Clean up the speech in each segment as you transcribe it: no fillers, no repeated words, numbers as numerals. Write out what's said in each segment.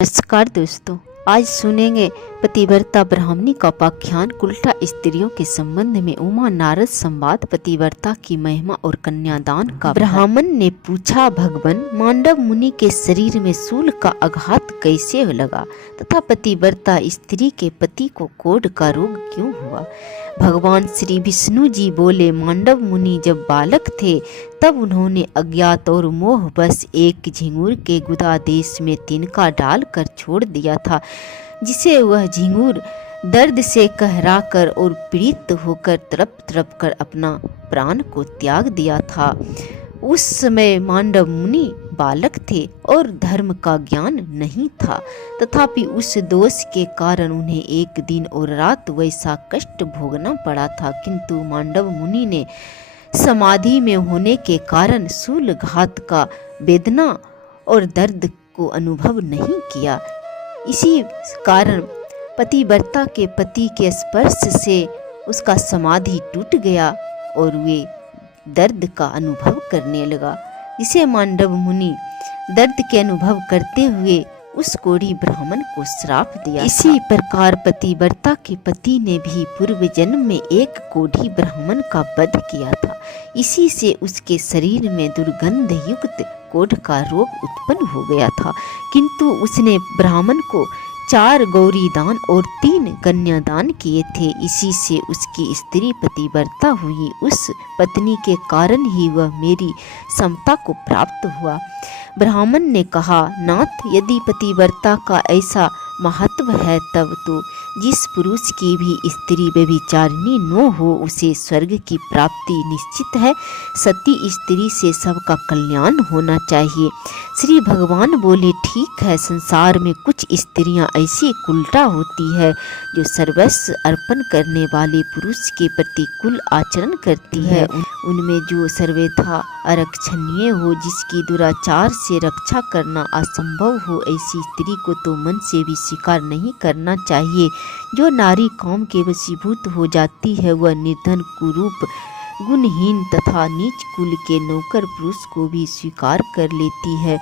नमस्कार दोस्तों, आज सुनेंगे पतिव्रता ब्राह्मणी का उपाख्यान उल्टा स्त्रियों के संबंध में उमा नारद संवाद पतिव्रता की महिमा और कन्यादान का। ब्राह्मण ने पूछा, भगवान मांडव मुनि के शरीर में शूल का आघात कैसे लगा तथा पतिव्रता स्त्री के पति को कोढ़ का रोग क्यों हुआ। भगवान श्री विष्णु जी बोले, मांडव मुनि जब बालक थे तब उन्होंने अज्ञात और मोहवश एक झिंगुर के गुदा देश में तिनका डालकर छोड़ दिया था, जिसे वह झिंगुर दर्द से कहराकर और पीड़ित होकर तड़प तड़प कर अपना प्राण को त्याग दिया था। उस समय मांडव मुनि बालक थे और धर्म का ज्ञान नहीं था, तथापि उस दोष के कारण उन्हें एक दिन और रात वैसा कष्ट भोगना पड़ा था। किंतु मांडव मुनि ने समाधि में होने के कारण शूलघात का वेदना और दर्द को अनुभव नहीं किया। इसी कारण पतिव्रता के पति के स्पर्श से उसका समाधि टूट गया और वे दर्द का अनुभव करने लगा। इसे मांडव मुनि दर्द के अनुभव करते हुए उस कोढ़ी ब्राह्मण को श्राप दिया। इसी प्रकार पतिव्रता के पति ने भी पूर्व जन्म में एक कोढ़ी ब्राह्मण का वध किया था। इसी से उसके शरीर में दुर्गंध युक्त कोढ़ का रोग उत्पन्न हो गया था। किंतु उसने ब्राह्मण को 4 गौरी दान और 3 कन्यादान किए थे। इसी से उसकी स्त्री पतिव्रता हुई। उस पत्नी के कारण ही वह मेरी समता को प्राप्त हुआ। ब्राह्मण ने कहा, नाथ, यदि पतिव्रता का ऐसा महत्व है तब तो जिस पुरुष की भी स्त्री व्यभिचारिणी न हो उसे स्वर्ग की प्राप्ति निश्चित है। सती स्त्री से सबका कल्याण होना चाहिए। श्री भगवान बोले, ठीक है, संसार में कुछ स्त्रियां ऐसी उल्टा होती है जो सर्वस्व अर्पण करने वाले पुरुष के प्रतिकूल आचरण करती है। उनमें जो सर्वथा अरक्षणीय हो, जिसकी दुराचार से रक्षा करना असंभव हो, ऐसी स्त्री को तो मन से भी स्वीकार नहीं करना चाहिए। जो नारी काम के वशीभूत हो जाती है वह निर्धन, कुरूप, गुणहीन तथा नीच कुल के नौकर पुरुष को भी स्वीकार कर लेती है।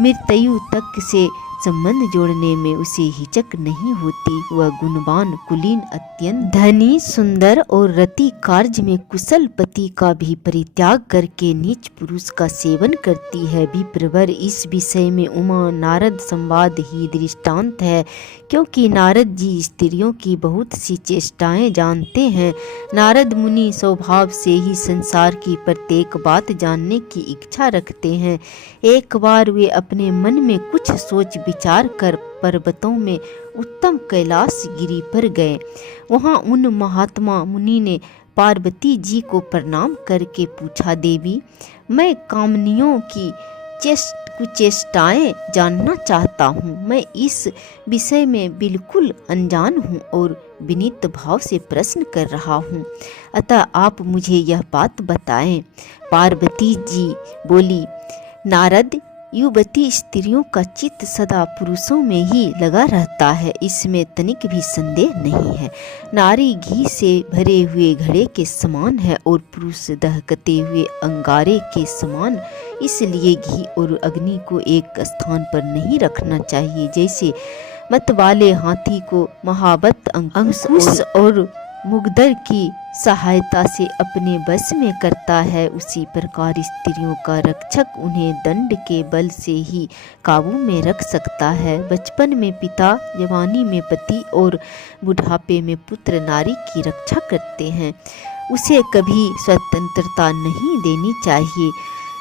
मृत्यु तक से संबंध जोड़ने में उसे हिचक नहीं होती। वह गुणवान, कुलीन, अत्यंत धनी, सुंदर और रति कार्य में कुशल पति का भी परित्याग करके नीच पुरुष का सेवन करती है। विप्रवर, इस विषय में उमा नारद संवाद ही दृष्टांत है, क्योंकि नारद जी स्त्रियों की बहुत सी चेष्टाएं जानते हैं। नारद मुनि स्वभाव से ही संसार की प्रत्येक बात जानने की इच्छा रखते हैं। एक बार वे अपने मन में कुछ सोच विचार कर पर्वतों में उत्तम कैलाश गिरी पर गए। वहां उन महात्मा मुनि ने पार्वती जी को प्रणाम करके पूछा, देवी, मैं कामनियों की कुचेष्टाएं जानना चाहता हूँ। मैं इस विषय में बिल्कुल अनजान हूँ और विनीत भाव से प्रश्न कर रहा हूँ, अतः आप मुझे यह बात बताएं। पार्वती जी बोली, नारद, युवती स्त्रियों का चित्त सदा पुरुषों में ही लगा रहता है, इसमें तनिक भी संदेह नहीं है। नारी घी से भरे हुए घड़े के समान है और पुरुष दहकते हुए अंगारे के समान। इसलिए घी और अग्नि को एक स्थान पर नहीं रखना चाहिए। जैसे मत वाले हाथी को महाबत अंकुश और मुगदर की सहायता से अपने बस में करता है, उसी प्रकार स्त्रियों का रक्षक उन्हें दंड के बल से ही काबू में रख सकता है। बचपन में पिता, जवानी में पति और बुढ़ापे में पुत्र नारी की रक्षा करते हैं। उसे कभी स्वतंत्रता नहीं देनी चाहिए।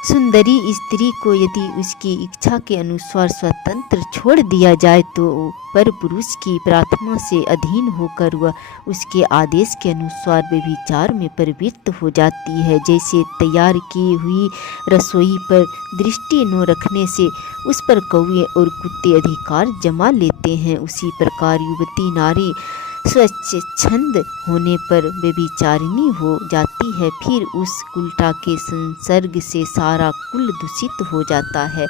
सुंदरी स्त्री को यदि उसकी इच्छा के अनुसार स्वतंत्र छोड़ दिया जाए तो पर पुरुष की प्रार्थना से अधीन होकर वह उसके आदेश के अनुसार व्यभिचार में प्रवृत्त हो जाती है। जैसे तैयार की हुई रसोई पर दृष्टि न रखने से उस पर कौवे और कुत्ते अधिकार जमा लेते हैं, उसी प्रकार युवती नारी स्वच्छंद होने पर व्यभिचारिणी हो जाती है। फिर उस उल्टा के संसर्ग से सारा कुल दूषित हो जाता है।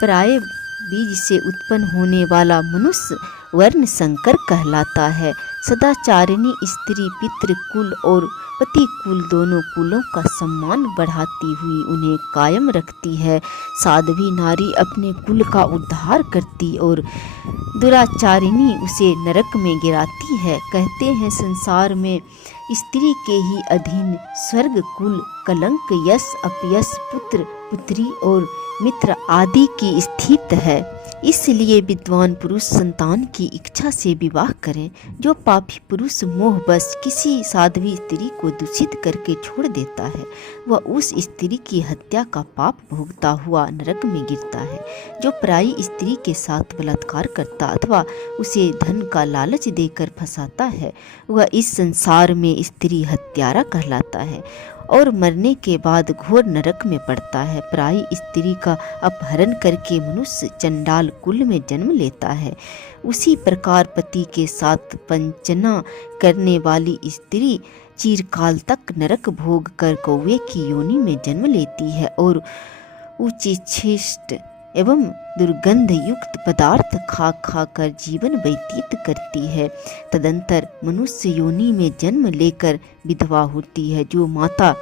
प्राय बीज से उत्पन्न होने वाला मनुष्य वर्ण संकर कहलाता है। सदाचारिणी स्त्री पितृकुल और पति कुल दोनों कुलों का सम्मान बढ़ाती हुई उन्हें कायम रखती है। साध्वी नारी अपने कुल का उद्धार करती और दुराचारिणी उसे नरक में गिराती है। कहते हैं संसार में स्त्री के ही अधीन स्वर्ग, कुल, कलंक, यश, अपयश, पुत्र पुत्री और मित्र आदि की स्थित है। इसलिए विद्वान पुरुष संतान की इच्छा से विवाह करें। जो पापी पुरुष मोहवश किसी साध्वी स्त्री को दूषित करके छोड़ देता है, वह उस स्त्री की हत्या का पाप भोगता हुआ नरक में गिरता है। जो पराई स्त्री के साथ बलात्कार करता अथवा उसे धन का लालच देकर फंसाता है, वह इस संसार में स्त्री हत्यारा कहलाता है और मरने के बाद घोर नरक में पड़ता है। पराई स्त्री का अपहरण करके मनुष्य चंडाल कुल में जन्म लेता है। उसी प्रकार पति के साथ पंचना करने वाली स्त्री चिरकाल तक नरक भोग कर कौवे की योनि में जन्म लेती है और उच्छिष्ट एवं दुर्गंध युक्त पदार्थ खा खा कर जीवन व्यतीत करती है। तदंतर मनुष्य योनि में जन्म लेकर विधवा होती है। जो माता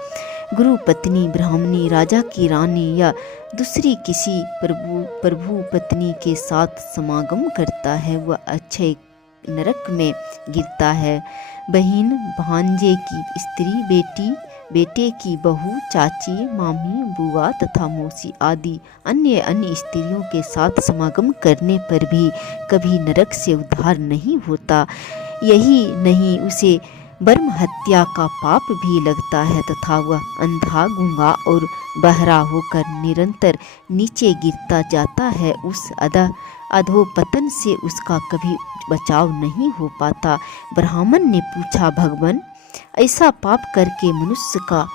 गुरु पत्नी, ब्राह्मणी, राजा की रानी या दूसरी किसी प्रभु पत्नी के साथ समागम करता है, वह अक्षय नरक में गिरता है। बहन, भांजे की स्त्री, बेटी, बेटे की बहू, चाची, मामी, बुआ तथा मौसी आदि अन्य स्त्रियों के साथ समागम करने पर भी कभी नरक से उद्धार नहीं होता। यही नहीं, उसे ब्रह्म हत्या का पाप भी लगता है तथा वह अंधा, गूंगा और बहरा होकर निरंतर नीचे गिरता जाता है। उस अधोपतन से उसका कभी बचाव नहीं हो पाता। ब्राह्मण ने पूछा, भगवान, ऐसा पाप करके मनुष्य का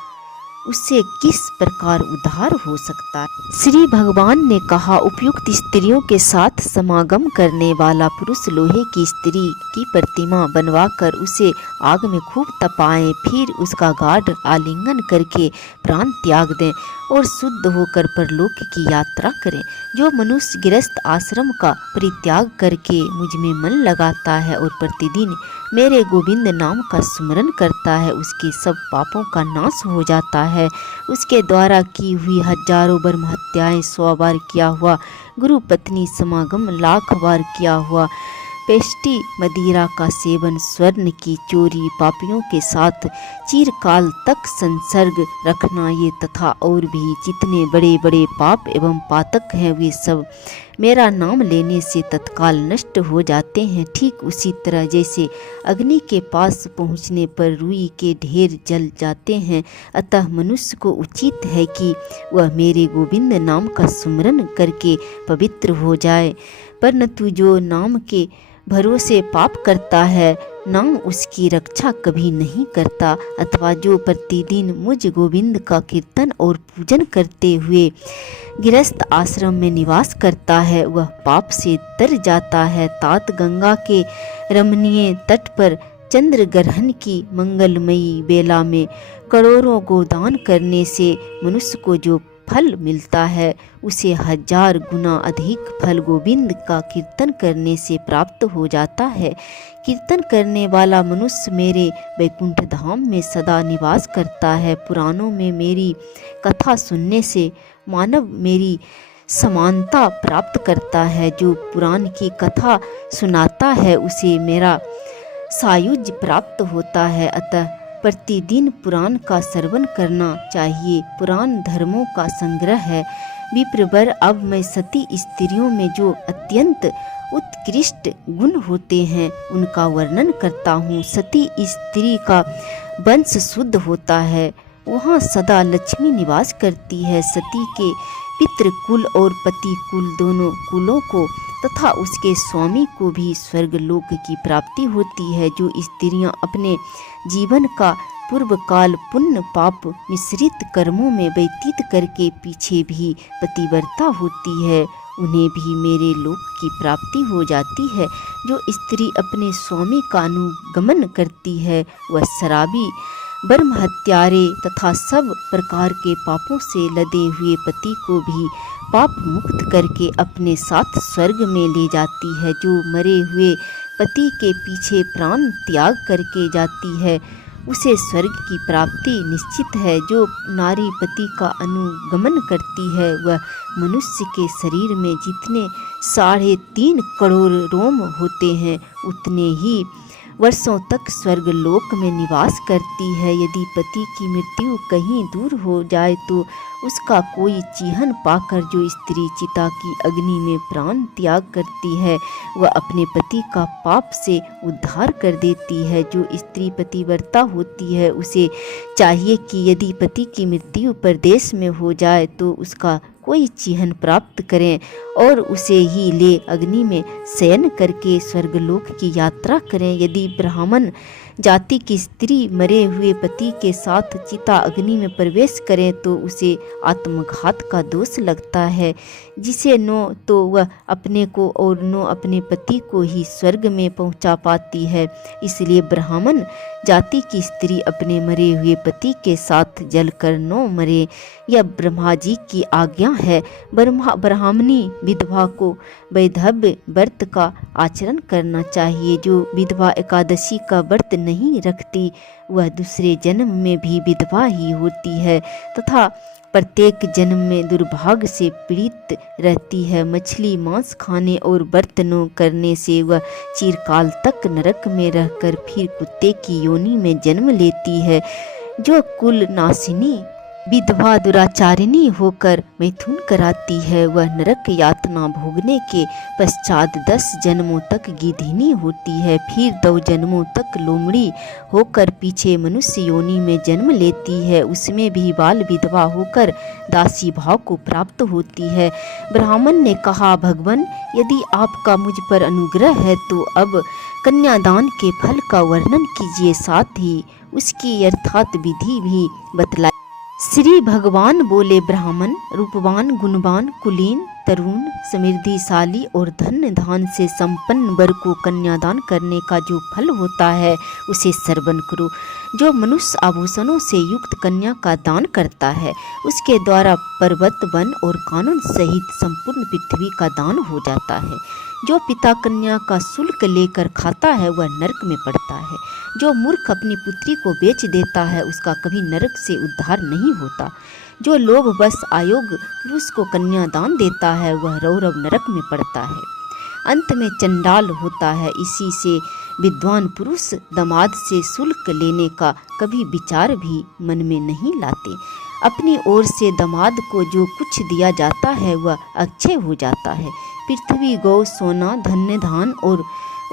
उससे किस प्रकार उद्धार हो सकता है? श्री भगवान ने कहा, उपयुक्त स्त्रियों के साथ समागम करने वाला पुरुष लोहे की स्त्री की प्रतिमा बनवाकर उसे आग में खूब तपाएं, फिर उसका गाढ़ आलिंगन करके प्राण त्याग दें और शुद्ध होकर परलोक की यात्रा करें। जो मनुष्य गृहस्थ आश्रम का परित्याग करके मुझ में मन लगाता है और प्रतिदिन मेरे गोविंद नाम का स्मरण करता है, उसके सब पापों का नाश हो जाता है। उसके द्वारा की हुई हजारों ब्रह्म हत्याएं, 100 बार किया हुआ गुरु पत्नी समागम, 1,00,000 बार किया हुआ पेष्टी मदिरा का सेवन, स्वर्ण की चोरी, पापियों के साथ चिरकाल तक संसर्ग रखना, ये तथा और भी जितने बड़े बड़े पाप एवं पातक हैं, वे सब मेरा नाम लेने से तत्काल नष्ट हो जाते हैं। ठीक उसी तरह जैसे अग्नि के पास पहुँचने पर रुई के ढेर जल जाते हैं, अतः मनुष्य को उचित है कि वह मेरे गोविंद नाम का स्मरण करके पवित्र हो जाए। परंतु जो नाम के भरोसे पाप करता है, नाम उसकी रक्षा कभी नहीं करता, अथवा जो प्रतिदिन मुझ गोविंद का कीर्तन और पूजन करते हुए गृहस्थ आश्रम में निवास करता है, वह पाप से तर जाता है। तात गंगा के रमणीय तट पर चंद्र ग्रहण की मंगलमयी बेला में करोड़ों गोदान करने से मनुष्य को जो फल मिलता है, उसे 1000 गुना अधिक फल गोविंद का कीर्तन करने से प्राप्त हो जाता है। कीर्तन करने वाला मनुष्य मेरे वैकुंठ धाम में सदा निवास करता है। पुराणों में मेरी कथा सुनने से मानव मेरी समानता प्राप्त करता है। जो पुराण की कथा सुनाता है, उसे मेरा सायुज्य प्राप्त होता है। अतः प्रतिदिन पुराण का श्रवण करना चाहिए। पुराण धर्मों का संग्रह है। विप्रवर, अब मैं सती स्त्रियों में जो अत्यंत उत्कृष्ट गुण होते हैं, उनका वर्णन करता हूँ। सती स्त्री का वंश शुद्ध होता है, वहाँ सदा लक्ष्मी निवास करती है। सती के पितृकुल और पति कुल दोनों कुलों को तथा उसके स्वामी को भी स्वर्गलोक की प्राप्ति होती है। जो स्त्रियां अपने जीवन का पूर्व काल पुण्य पाप मिश्रित कर्मों में व्यतीत करके पीछे भी पतिव्रता होती है, उन्हें भी मेरे लोक की प्राप्ति हो जाती है। जो स्त्री अपने स्वामी का अनुगमन करती है, वह शराबी, ब्रह्म हत्यारे तथा सब प्रकार के पापों से लदे हुए पति को भी पाप मुक्त करके अपने साथ स्वर्ग में ले जाती है। जो मरे हुए पति के पीछे प्राण त्याग करके जाती है, उसे स्वर्ग की प्राप्ति निश्चित है। जो नारी पति का अनुगमन करती है वह मनुष्य के शरीर में जितने 3.5 करोड़ रोम होते हैं उतने ही वर्षों तक स्वर्ग लोक में निवास करती है। यदि पति की मृत्यु कहीं दूर हो जाए तो उसका कोई चिन्ह पाकर जो स्त्री चिता की अग्नि में प्राण त्याग करती है वह अपने पति का पाप से उद्धार कर देती है। जो स्त्री पतिव्रता होती है उसे चाहिए कि यदि पति की मृत्यु परदेश में हो जाए तो उसका कोई चिन्ह प्राप्त करें और उसे ही ले अग्नि में शयन करके स्वर्गलोक की यात्रा करें। यदि ब्राह्मण जाति की स्त्री मरे हुए पति के साथ चिता अग्नि में प्रवेश करें तो उसे आत्मघात का दोष लगता है, जिसे नो तो वह अपने को और नो अपने पति को ही स्वर्ग में पहुंचा पाती है। इसलिए ब्राह्मण जाति की स्त्री अपने मरे हुए पति के साथ जलकर न मरे, यह ब्रह्मा जी की आज्ञा है। ब्राह्मणी विधवा को वैधव्य व्रत का आचरण करना चाहिए। जो विधवा एकादशी का व्रत नहीं रखती वह दूसरे जन्म में भी विधवा ही होती है तथा प्रत्येक जन्म में दुर्भाग्य से पीड़ित रहती है। मछली मांस खाने और व्रत न करने से वह चिरकाल तक नरक में रहकर फिर कुत्ते की योनि में जन्म लेती है। जो कुल नाशिनी विधवा दुराचारिणी होकर मैथुन कराती है वह नरक यातना भोगने के पश्चात 10 जन्मों तक गिधिनी होती है, फिर 2 जन्मों तक लोमड़ी होकर पीछे मनुष्य योनि में जन्म लेती है। उसमें भी बाल विधवा होकर दासी भाव को प्राप्त होती है। ब्राह्मण ने कहा, भगवान यदि आपका मुझ पर अनुग्रह है तो अब कन्यादान के फल का वर्णन कीजिए, साथ ही उसकी यथार्थ विधि भी बतलाइए। श्री भगवान बोले, ब्राह्मण रूपवान गुणवान कुलीन तरुण समृद्धिशाली और धन धान से संपन्न वर को कन्यादान करने का जो फल होता है उसे श्रवण करो। जो मनुष्य आभूषणों से युक्त कन्या का दान करता है उसके द्वारा पर्वत वन और कानून सहित संपूर्ण पृथ्वी का दान हो जाता है। जो पिता कन्या का शुल्क लेकर खाता है वह नरक में पड़ता है। जो मूर्ख अपनी पुत्री को बेच देता है उसका कभी नरक से उद्धार नहीं होता। जो लोभ बस अयोग्य पुरुष को कन्या दान देता है वह रौरव नरक में पड़ता है, अंत में चंडाल होता है। इसी से विद्वान पुरुष दामाद से शुल्क लेने का कभी विचार भी मन में नहीं लाते। अपनी ओर से दामाद को जो कुछ दिया जाता है वह अक्षय हो जाता है। पृथ्वी गौ सोना धन्य धान और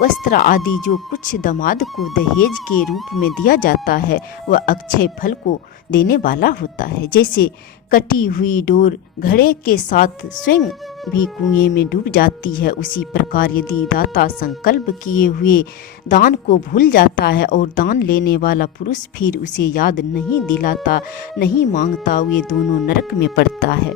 वस्त्र आदि जो कुछ दामाद को दहेज के रूप में दिया जाता है वह अक्षय फल को देने वाला होता है। जैसे कटी हुई डोर घड़े के साथ स्वयं भी कुएं में डूब जाती है, उसी प्रकार यदि दाता संकल्प किए हुए दान को भूल जाता है और दान लेने वाला पुरुष फिर उसे याद नहीं दिलाता नहीं मांगता, वे दोनों नरक में पड़ता है।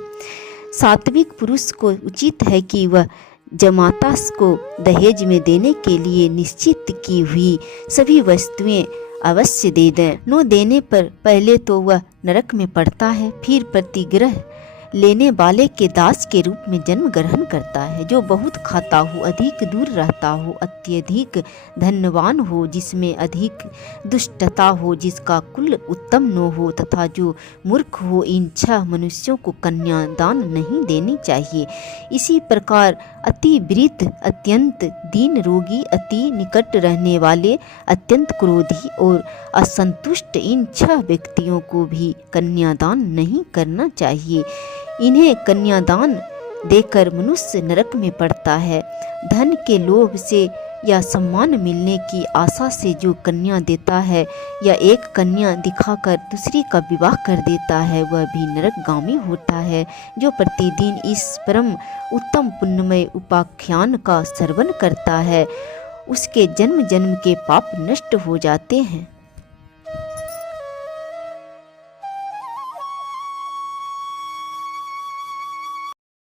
सात्विक पुरुष को उचित है कि वह जमाता को दहेज में देने के लिए निश्चित की हुई सभी वस्तुएं अवश्य दे दें। न देने पर पहले तो वह नरक में पड़ता है, फिर प्रतिग्रह लेने वाले के दास के रूप में जन्म ग्रहण करता है। जो बहुत खाता हो, अधिक दूर रहता हो, अत्यधिक धनवान हो, जिसमें अधिक दुष्टता हो, जिसका कुल उत्तम न हो तथा जो मूर्ख हो, इन 6 मनुष्यों को कन्यादान नहीं देनी चाहिए। इसी प्रकार अति वृद्ध, अत्यंत दीन रोगी, अति निकट रहने वाले, अत्यंत क्रोधी और असंतुष्ट, इन 6 व्यक्तियों को भी कन्यादान नहीं करना चाहिए। इन्हें कन्यादान देकर मनुष्य नरक में पड़ता है। धन के लोभ से या सम्मान मिलने की आशा से जो कन्या देता है या एक कन्या दिखाकर दूसरी का विवाह कर देता है वह भी नरकगामी होता है। जो प्रतिदिन इस परम उत्तम पुण्यमय उपाख्यान का श्रवण करता है उसके जन्म जन्म के पाप नष्ट हो जाते हैं।